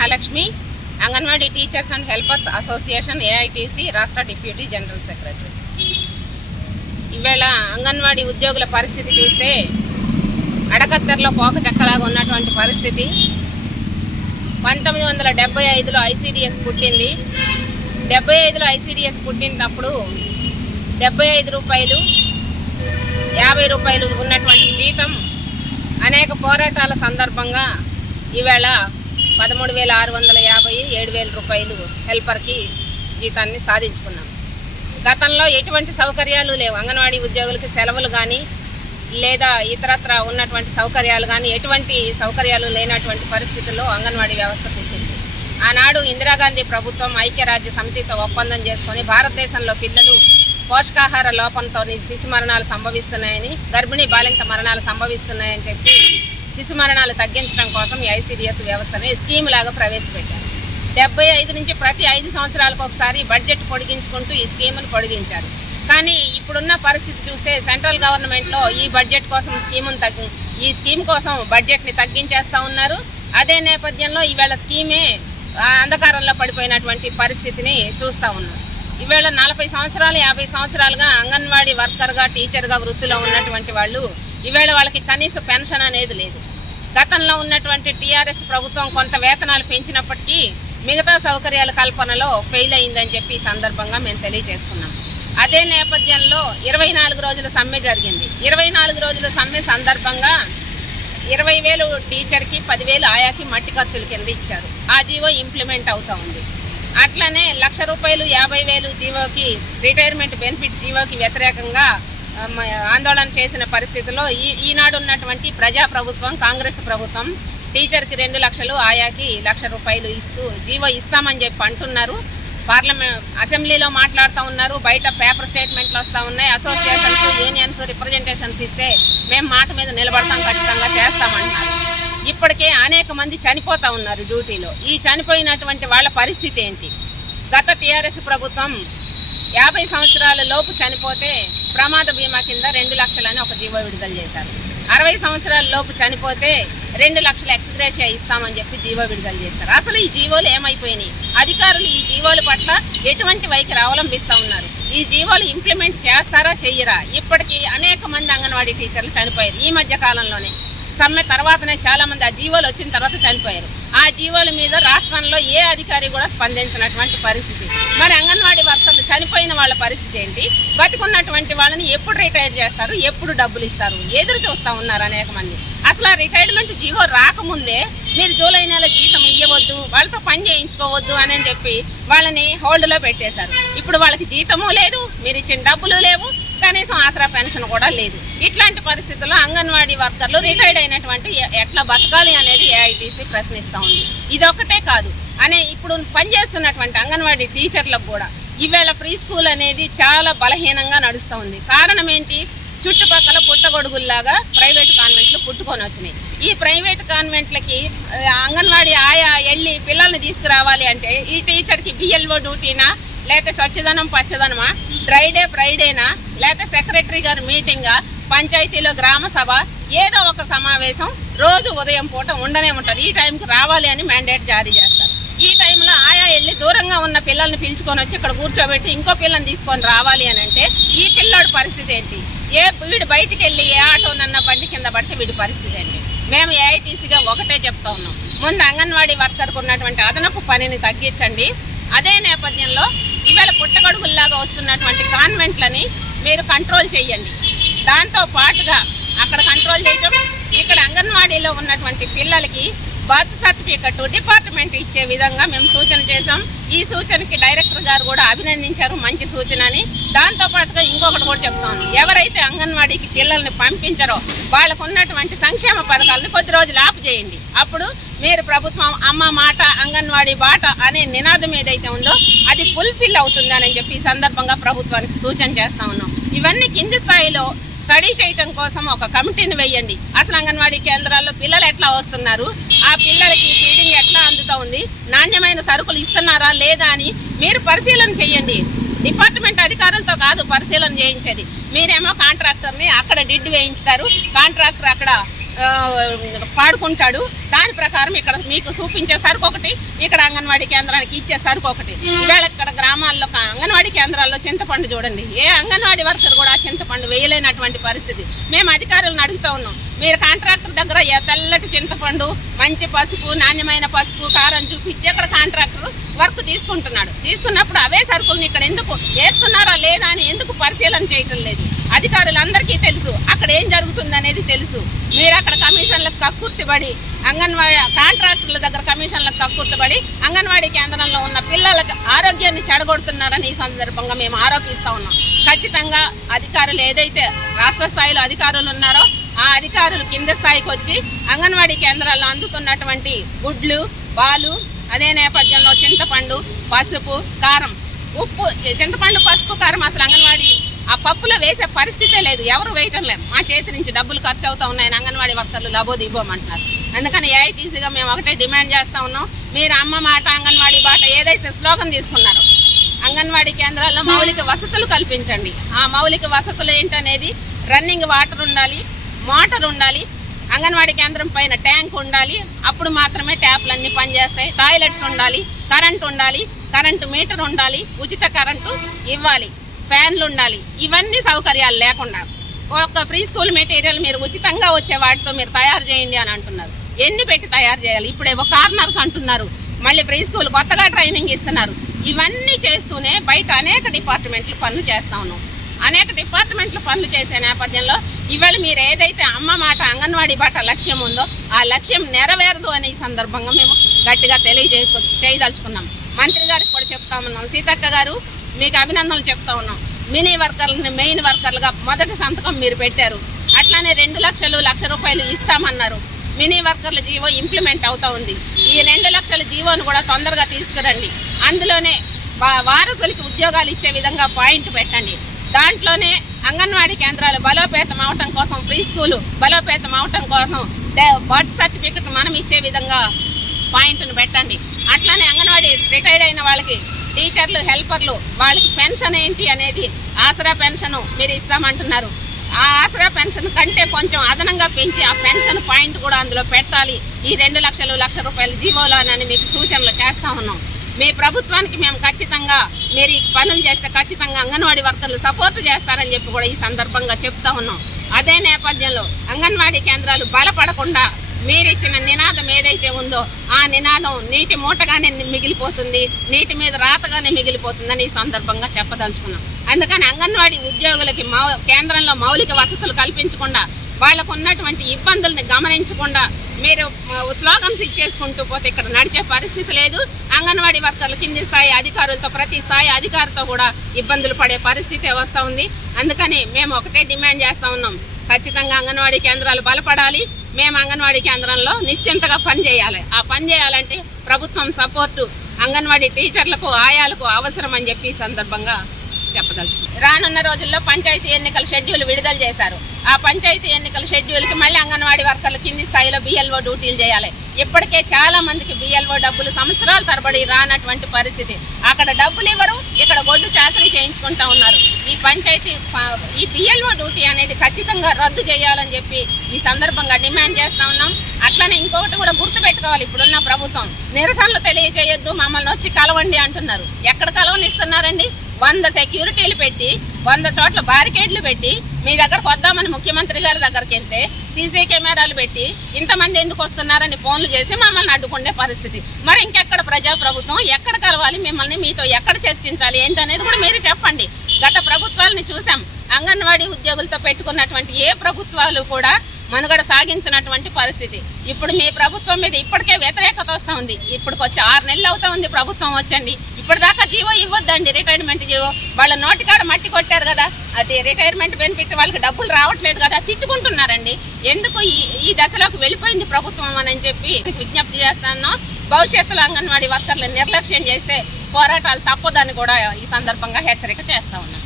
Mahalakshmi anganwadi teachers and helpers association AITC రాష్ట్ర deputy general secretary. ఈవేళ అంగన్వాడీ ఉద్యోగుల పరిస్థితి చూస్తే అడకత్తెరలో పోక చెక్కలాగా ఉన్నటువంటి పరిస్థితి. పంతొమ్మిది వందల డెబ్బై ఐదులో ఐసీడిఎస్ పుట్టింది. డెబ్బై ఐదులో ఐసీడిఎస్ పుట్టినప్పుడు డెబ్బై ఐదు రూపాయలు యాభై రూపాయలు ఉన్నటువంటి జీతం అనేక పోరాటాల సందర్భంగా ఈవేళ పదమూడు వేల ఆరు వందల యాభై ఏడు వేల రూపాయలు హెల్పర్కి జీతాన్ని సాధించుకున్నాం. గతంలో ఎటువంటి సౌకర్యాలు లేవు. అంగన్వాడీ ఉద్యోగులకి సెలవులు కానీ లేదా ఇతరత్ర ఉన్నటువంటి సౌకర్యాలు కానీ ఎటువంటి సౌకర్యాలు లేనటువంటి పరిస్థితుల్లో అంగన్వాడీ వ్యవస్థ పుట్టింది. ఆనాడు ఇందిరాగాంధీ ప్రభుత్వం ఐక్యరాజ్య సమితితో ఒప్పందం చేసుకొని భారతదేశంలో పిల్లలు పోషకాహార లోపంతో శిశు మరణాలు సంభవిస్తున్నాయని గర్భిణీ బాలింత మరణాలు సంభవిస్తున్నాయని చెప్పి శిశు మరణాలు తగ్గించడం కోసం ఐసీడిఎస్ వ్యవస్థను స్కీమ్ లాగా ప్రవేశపెట్టారు. డెబ్బై ఐదు నుంచి ప్రతి ఐదు సంవత్సరాలకు ఒకసారి బడ్జెట్ పొడిగించుకుంటూ ఈ స్కీమును పొడిగించారు. కానీ ఇప్పుడున్న పరిస్థితి చూస్తే సెంట్రల్ గవర్నమెంట్లో ఈ బడ్జెట్ కోసం స్కీమును తగ్గి ఈ స్కీమ్ కోసం బడ్జెట్ని తగ్గించేస్తూ ఉన్నారు. అదే నేపథ్యంలో ఈవేళ స్కీమే అంధకారంలో పడిపోయినటువంటి పరిస్థితిని చూస్తూ ఉన్నాం. ఈవేళ నలభై సంవత్సరాలు యాభై సంవత్సరాలుగా అంగన్వాడీ వర్కర్గా టీచర్గా వృత్తిలో ఉన్నటువంటి వాళ్ళు ఈవేళ వాళ్ళకి కనీస పెన్షన్ అనేది లేదు. గతంలో ఉన్నటువంటి టీఆర్ఎస్ ప్రభుత్వం కొంత వేతనాలు పెంచినప్పటికీ మిగతా సౌకర్యాల కల్పనలో ఫెయిల్ అయిందని చెప్పి ఈ సందర్భంగా మేము తెలియజేసుకున్నాం అదే నేపథ్యంలో ఇరవై నాలుగు రోజుల సమ్మె జరిగింది. ఇరవై నాలుగు రోజుల సమ్మె సందర్భంగా ఇరవై వేలు టీచర్కి పదివేలు ఆయాకి మట్టి ఖర్చుల కింద ఇచ్చారు. ఆ జీవో ఇంప్లిమెంట్ అవుతూ ఉంది. అట్లనే లక్ష రూపాయలు యాభై వేలు జీవోకి రిటైర్మెంట్ బెనిఫిట్ జీవోకి వ్యతిరేకంగా ఆందోళన చేసిన పరిస్థితిలో ఈ ఈనాడు ఉన్నటువంటి ప్రజా ప్రభుత్వం కాంగ్రెస్ ప్రభుత్వం టీచర్కి రెండు లక్షలు ఆయాకి లక్ష రూపాయలు ఇస్తూ జీవో ఇస్తామని చెప్పి అంటున్నారు. పార్లమెంట్ అసెంబ్లీలో మాట్లాడుతూ ఉన్నారు. బయట పేపర్ స్టేట్మెంట్లు వస్తూ ఉన్నాయి. అసోసియేషన్స్ యూనియన్స్ రిప్రజెంటేషన్స్ ఇస్తే మేము మాట మీద నిలబడతాం ఖచ్చితంగా చేస్తామంటున్నారు. ఇప్పటికే అనేక మంది చనిపోతూ ఉన్నారు డ్యూటీలో. ఈ చనిపోయినటువంటి వాళ్ళ పరిస్థితి ఏంటి? గత టీఆర్ఎస్ ప్రభుత్వం యాభై సంవత్సరాల లోపు చనిపోతే ప్రమాద బీమా కింద రెండు లక్షలని ఒక జీవో విడుదల చేశారు. అరవై సంవత్సరాల లోపు చనిపోతే రెండు లక్షల ఎక్స్గ్రేషియా ఇస్తామని చెప్పి జీవో విడుదల చేశారు. అసలు ఈ జీవోలు ఏమైపోయినాయి? అధికారులు ఈ జీవోల పట్ల ఎటువంటి వైఖరి అవలంబిస్తూ ఉన్నారు? ఈ జీవోలు ఇంప్లిమెంట్ చేస్తారా చెయ్యరా? ఇప్పటికీ అనేక మంది అంగన్వాడీ టీచర్లు చనిపోయారు ఈ మధ్య కాలంలోనే. సమ్మె తర్వాతనే చాలామంది ఆ జీవోలు వచ్చిన తర్వాత చనిపోయారు. ఆ జీవోల మీద రాష్ట్రంలో ఏ అధికారి కూడా స్పందించినటువంటి పరిస్థితి. మరి అంగన్వాడీ వర్కర్లు చనిపోయిన వాళ్ళ పరిస్థితి ఏంటి? బతికున్నటువంటి వాళ్ళని ఎప్పుడు రిటైర్ చేస్తారు? ఎప్పుడు డబ్బులు ఇస్తారు? ఎదురు చూస్తూ ఉన్నారు అనేక మంది. అసలు ఆ రిటైర్మెంట్ జీవో రాకముందే మీరు జూలై నెల జీతం ఇవ్వవద్దు వాళ్ళతో పని చేయించుకోవద్దు అని చెప్పి వాళ్ళని హోల్డ్లో పెట్టేశారు. ఇప్పుడు వాళ్ళకి జీతము లేదు మీరు ఇచ్చిన డబ్బులు లేవు కనీసం ఆసరా పెన్షన్ కూడా లేదు. ఇట్లాంటి పరిస్థితుల్లో అంగన్వాడీ వర్కర్లు రిటైర్డ్ అయినటువంటి ఎట్లా బతకాలి అనేది ఏఐటీసీ ప్రశ్నిస్తూ ఉంది. ఇదొక్కటే కాదు. అనే ఇప్పుడు పనిచేస్తున్నటువంటి అంగన్వాడీ టీచర్లకు కూడా ఈవేళ ప్రీ స్కూల్ అనేది చాలా బలహీనంగా నడుస్తూ ఉంది. కారణం ఏంటి? చుట్టుపక్కల పుట్టగొడుగుల్లాగా ప్రైవేట్ కాన్వెంట్లు పుట్టుకొని వచ్చినాయి. ఈ ప్రైవేట్ కాన్వెంట్లకి అంగన్వాడీ ఆయా వెళ్ళి పిల్లల్ని తీసుకురావాలి అంటే ఈ టీచర్కి బిఎల్ఓ డ్యూటీనా? లేకపోతే స్వచ్ఛదనం పచ్చదనమా? డ్రైడే ఫ్రైడేనా లేకపోతే సెక్రటరీ గారి మీటింగా? పంచాయతీలో గ్రామ సభ? ఏదో ఒక సమావేశం రోజు ఉదయం పూట ఉండనే ఉంటుంది. ఈ టైంకి రావాలి అని మ్యాండేట్ జారీ చేస్తారు. ఈ టైంలో ఆయా వెళ్ళి దూరంగా ఉన్న పిల్లల్ని పిలుచుకొని వచ్చి ఇక్కడ కూర్చోబెట్టి ఇంకో పిల్లని తీసుకొని రావాలి అని అంటే ఈ పిల్లోడి పరిస్థితి ఏంటి? ఏ వీడు బయటికి వెళ్ళి ఏ ఆటోనన్నా బండి కింద పడితే వీడి పరిస్థితి ఏంటి? మేము ఏఐటీసీగా ఒకటే చెప్తా ఉన్నాం. ముందు అంగన్వాడీ వర్కర్కు ఉన్నటువంటి అదనపు పనిని తగ్గించండి. అదే నేపథ్యంలో ఇవాళ పుట్టగొడుగుల్లాగా వస్తున్నటువంటి కాన్వెంట్లని మీరు కంట్రోల్ చేయండి. దాంతో పాటుగా అక్కడ కంట్రోల్ చేయటం ఇక్కడ అంగన్వాడీలో ఉన్నటువంటి పిల్లలకి బర్త్ సర్టిఫికెట్ డిపార్ట్మెంట్ ఇచ్చే విధంగా మేము సూచన చేసాం ఈ సూచనకి డైరెక్టర్ గారు కూడా అభినందించారు. మంచి సూచన అని దాంతో పాటుగా ఇంకొకటి కూడా చెప్తాను. ఎవరైతే అంగన్వాడీకి పిల్లల్ని పంపించారో వాళ్ళకు ఉన్నటువంటి సంక్షేమ పథకాలను కొద్ది రోజులు ఆపు చేయండి. అప్పుడు మీరు ప్రభుత్వం అమ్మ మాట అంగన్వాడీ బాట అనే నినాదం ఏదైతే ఉందో అది ఫుల్ఫిల్ అవుతుందని చెప్పి ఈ సందర్భంగా ప్రభుత్వానికి సూచన చేస్తా ఉన్నాం. ఇవన్నీ కింది స్థాయిలో స్టడీ చేయటం కోసం ఒక కమిటీని వేయండి. అసలు అంగన్వాడీ కేంద్రాల్లో పిల్లలు ఎట్లా వస్తున్నారు? ఆ పిల్లలకి ఫీడింగ్ ఎట్లా అందుతూ ఉంది? నాణ్యమైన సరుకులు ఇస్తున్నారా లేదా అని మీరు పరిశీలన చేయండి. డిపార్ట్మెంట్ అధికారులతో కాదు పరిశీలన చేయించేది. మీరేమో కాంట్రాక్టర్ని అక్కడ డిడ్ వేయించుతారు కాంట్రాక్టర్ అక్కడ పాడుకుంటాడు. దాని ప్రకారం ఇక్కడ మీకు చూపించే సరుకు ఒకటి ఇక్కడ అంగన్వాడీ కేంద్రానికి ఇచ్చే సరుకు ఒకటి. ఈవేళ ఇక్కడ గ్రామాల్లో అంగన్వాడీ కేంద్రాల్లో చింతపండు చూడండి. ఏ అంగన్వాడీ వర్కర్ కూడా చింతపండు వేయలేనటువంటి పరిస్థితి. మేము అధికారులను అడుగుతా ఉన్నాం. మీరు కాంట్రాక్టర్ దగ్గర ఏ తెల్లటి చింతపండు మంచి పసుపు నాణ్యమైన పసుపు కారం చూపించి అక్కడ కాంట్రాక్టర్ వర్క్ తీసుకుంటున్నాడు. తీసుకున్నప్పుడు అవే సరుకులను ఇక్కడ ఎందుకు వేస్తున్నారా లేదా అని ఎందుకు పరిశీలన చేయటం లేదు. అధికారులందరికీ తెలుసు. అక్కడ ఏం జరుగుతుంది అనేది తెలుసు. మీరు అక్కడ కమిషన్లకు కక్కుర్తిపడి అంగన్వాడీ కాంట్రాక్టర్ల దగ్గర కమిషన్లకు కక్కుర్తిపడి అంగన్వాడీ కేంద్రంలో ఉన్న పిల్లలకు ఆరోగ్యాన్ని చెడగొడుతున్నారని ఈ సందర్భంగా మేము ఆరోపిస్తూ ఉన్నాం. ఖచ్చితంగా అధికారులు ఏదైతే రాష్ట్ర స్థాయిలో అధికారులు ఉన్నారో ఆ అధికారులు కింద స్థాయికి వచ్చి అంగన్వాడీ కేంద్రాల్లో అందుతున్నటువంటి గుడ్లు పాలు అదే నేపథ్యంలో చింతపండు పసుపు కారం ఉప్పు చింతపండు పసుపు కారం అసలు అంగన్వాడీ ఆ పప్పులో వేసే పరిస్థితే లేదు. ఎవరు వేయటం లేదు మా చేతి నుంచి డబ్బులు ఖర్చు అవుతూ ఉన్నాయని అంగన్వాడీ వర్కర్లు లబోదిబోమంటున్నారు. అందుకని ఏఐటీసీగా మేము ఒకటే డిమాండ్ చేస్తూ ఉన్నాం. మీరు అమ్మ మాట అంగన్వాడీ బాట ఏదైతే స్లోగన్ తీసుకున్నారో అంగన్వాడీ కేంద్రాల్లో మౌలిక వసతులు కల్పించండి. ఆ మౌలిక వసతులు ఏంటనేది? రన్నింగ్ వాటర్ ఉండాలి మోటార్ ఉండాలి అంగన్వాడీ కేంద్రం పైన ట్యాంక్ ఉండాలి అప్పుడు మాత్రమే ట్యాప్లు అన్నీ పనిచేస్తాయి. టాయిలెట్స్ ఉండాలి కరెంట్ ఉండాలి కరెంటు మీటర్ ఉండాలి ఉచిత కరెంటు ఇవ్వాలి. ఫ్యాన్లు ఉండాలి. ఇవన్నీ సౌకర్యాలు లేకుండా. ఒక ఫ్రీ స్కూల్ మెటీరియల్ మీరు ఉచితంగా వచ్చే వాటితో మీరు తయారు చేయండి అని అంటున్నారు. ఎన్ని పెట్టి తయారు చేయాలి? ఇప్పుడేవో కార్నర్స్ అంటున్నారు. మళ్ళీ ఫ్రీ స్కూల్ కొత్తగా ట్రైనింగ్ ఇస్తున్నారు. ఇవన్నీ చేస్తూనే బయట అనేక డిపార్ట్మెంట్లు పనులు చేస్తా ఉన్నాం. అనేక డిపార్ట్మెంట్లు పనులు చేసే నేపథ్యంలో ఇవాళ మీరు ఏదైతే అమ్మ మాట అంగన్వాడీ బాట లక్ష్యం ఉందో ఆ లక్ష్యం నెరవేరదు అనే సందర్భంగా మేము గట్టిగా తెలియజే చేయదలుచుకున్నాం. మంత్రి గారికి కూడా చెప్తా ఉన్నాం. సీతక్క గారు మీకు అభినందనలు చెప్తా ఉన్నాం. మినీ వర్కర్లని మెయిన్ వర్కర్లుగా మొదటి సంతకం మీరు పెట్టారు. అట్లానే రెండు లక్షలు లక్ష రూపాయలు ఇస్తామన్నారు. మినీ వర్కర్ల జీవో ఇంప్లిమెంట్ అవుతూ ఉంది. ఈ రెండు లక్షల జీవోను కూడా తొందరగా తీసుకురండి. అందులోనే వారసులకి ఉద్యోగాలు ఇచ్చే విధంగా పాయింట్ పెట్టండి. దాంట్లోనే అంగన్వాడీ కేంద్రాలు బలోపేతం అవటం కోసం ప్రీ స్కూలు బలోపేతం అవటం కోసం డే- బర్త్ సర్టిఫికెట్ మనం ఇచ్చే విధంగా పాయింట్ను పెట్టండి. అట్లానే అంగన్వాడీ రిటైర్డ్ అయిన వాళ్ళకి టీచర్లు హెల్పర్లు వాళ్ళకి పెన్షన్ ఏంటి అనేది ఆసరా పెన్షన్ మీరు ఇస్తామంటున్నారు. ఆ ఆసరా పెన్షన్ కంటే కొంచెం అదనంగా పెంచి ఆ పెన్షన్ పాయింట్ కూడా అందులో పెట్టాలి. ఈ రెండు లక్షలు లక్ష రూపాయల జీవోలోనని మీకు సూచనలు చేస్తా ఉన్నాం. మీ ప్రభుత్వానికి మేము ఖచ్చితంగా మీరు ఈ పనులు చేస్తే ఖచ్చితంగా అంగన్వాడీ వర్కర్లు సపోర్ట్ చేస్తారని చెప్పి కూడా ఈ సందర్భంగా చెప్తా ఉన్నాం. అదే నేపథ్యంలో అంగన్వాడీ కేంద్రాలు బలపడకుండా మీరిచ్చిన నినాదం ఏదైతే ఉందో ఆ నినాదం నీటి మూటగానే మిగిలిపోతుంది నీటి మీద రాతగానే మిగిలిపోతుందని ఈ సందర్భంగా చెప్పదలుచుకున్నాం. అందుకని అంగన్వాడీ ఉద్యోగులకి మౌ కేంద్రంలో మౌలిక వసతులు కల్పించకుండా వాళ్ళకు ఉన్నటువంటి ఇబ్బందుల్ని గమనించకుండా మీరు స్లోగన్స్ ఇచ్చేసుకుంటూ పోతే ఇక్కడ నడిచే పరిస్థితి లేదు. అంగన్వాడీ వర్కర్లు కింది స్థాయి అధికారులతో ప్రతి స్థాయి అధికారితో కూడా ఇబ్బందులు పడే పరిస్థితి వస్తూ ఉంది. అందుకని మేము ఒకటే డిమాండ్ చేస్తూ ఉన్నాం. ఖచ్చితంగా అంగన్వాడీ కేంద్రాలు బలపడాలి. మేము అంగన్వాడీ కేంద్రంలో నిశ్చింతగా పనిచేయాలి ఆ పని చేయాలంటే ప్రభుత్వం సపోర్టు అంగన్వాడీ టీచర్లకు ఆయాలకు అవసరం అని చెప్పి సందర్భంగా చెప్పదలుచుకున్నాం రానున్న రోజుల్లో పంచాయతీ ఎన్నికల షెడ్యూల్ విడుదల చేశారు. ఆ పంచాయతీ ఎన్నికల షెడ్యూల్కి మళ్ళీ అంగన్వాడీ వర్కర్లు కింది స్థాయిలో బిఎల్ఓ డ్యూటీలు చేయాలి. ఇప్పటికే చాలా మందికి బిఎల్ఓ డబ్బులు సంవత్సరాల తరబడి రానటువంటి పరిస్థితి. అక్కడ డబ్బులు ఇవ్వరు ఇక్కడ గొడ్డు చాకరీ చేయించుకుంటా ఉన్నారు. ఈ పంచాయతీ ఈ బిఎల్ఓ డ్యూటీ అనేది ఖచ్చితంగా రద్దు చేయాలని చెప్పి ఈ సందర్భంగా డిమాండ్ చేస్తా ఉన్నాం. అట్లనే ఇంకొకటి కూడా గుర్తుపెట్టుకోవాలి ఇప్పుడున్న ప్రభుత్వం. నిరసనలు తెలియజేయొద్దు మమ్మల్ని వచ్చి కలవండి అంటున్నారు. ఎక్కడ కలవనిస్తున్నారండి? వంద సెక్యూరిటీలు పెట్టి వంద చోట్ల బారికేడ్లు పెట్టి మీ దగ్గరకు వద్దామని ముఖ్యమంత్రి గారి దగ్గరికి వెళ్తే సీసీ కెమెరాలు పెట్టి ఇంతమంది ఎందుకు వస్తున్నారని ఫోన్లు చేసి మమ్మల్ని అడ్డుకునే పరిస్థితి. మరి ఇంకెక్కడ ప్రజాప్రభుత్వం? ఎక్కడ కలవాలి మిమ్మల్ని? మీతో ఎక్కడ చర్చించాలి? ఏంటనేది కూడా మీరు చెప్పండి. గత ప్రభుత్వాలని చూసాం. అంగన్వాడీ ఉద్యోగులతో పెట్టుకున్నటువంటి ఏ ప్రభుత్వాలు కూడా మనుగడ సాగించినటువంటి పరిస్థితి. ఇప్పుడు మీ ప్రభుత్వం మీద ఇప్పటికే వ్యతిరేకత వస్తూ ఉంది. ఇప్పటికి వచ్చి ఆరు నెలలు అవుతా ఉంది ప్రభుత్వం వచ్చండి. ఇప్పటిదాకా జీవో ఇవ్వద్దండి రిటైర్మెంట్ జీవో. వాళ్ళ నోటికాడ మట్టి కొట్టారు కదా. అది రిటైర్మెంట్ బెనిఫిట్ వాళ్ళకి డబ్బులు రావట్లేదు కదా. తిట్టుకుంటున్నారండి. ఎందుకు ఈ ఈ దశలోకి వెళ్ళిపోయింది ప్రభుత్వం అని చెప్పి విజ్ఞప్తి చేస్తాను భవిష్యత్తులో అంగన్వాడీ వర్కర్లు నిర్లక్ష్యం చేస్తే పోరాటాలు తప్పదని కూడా ఈ సందర్భంగా హెచ్చరిక చేస్తా ఉన్నాను.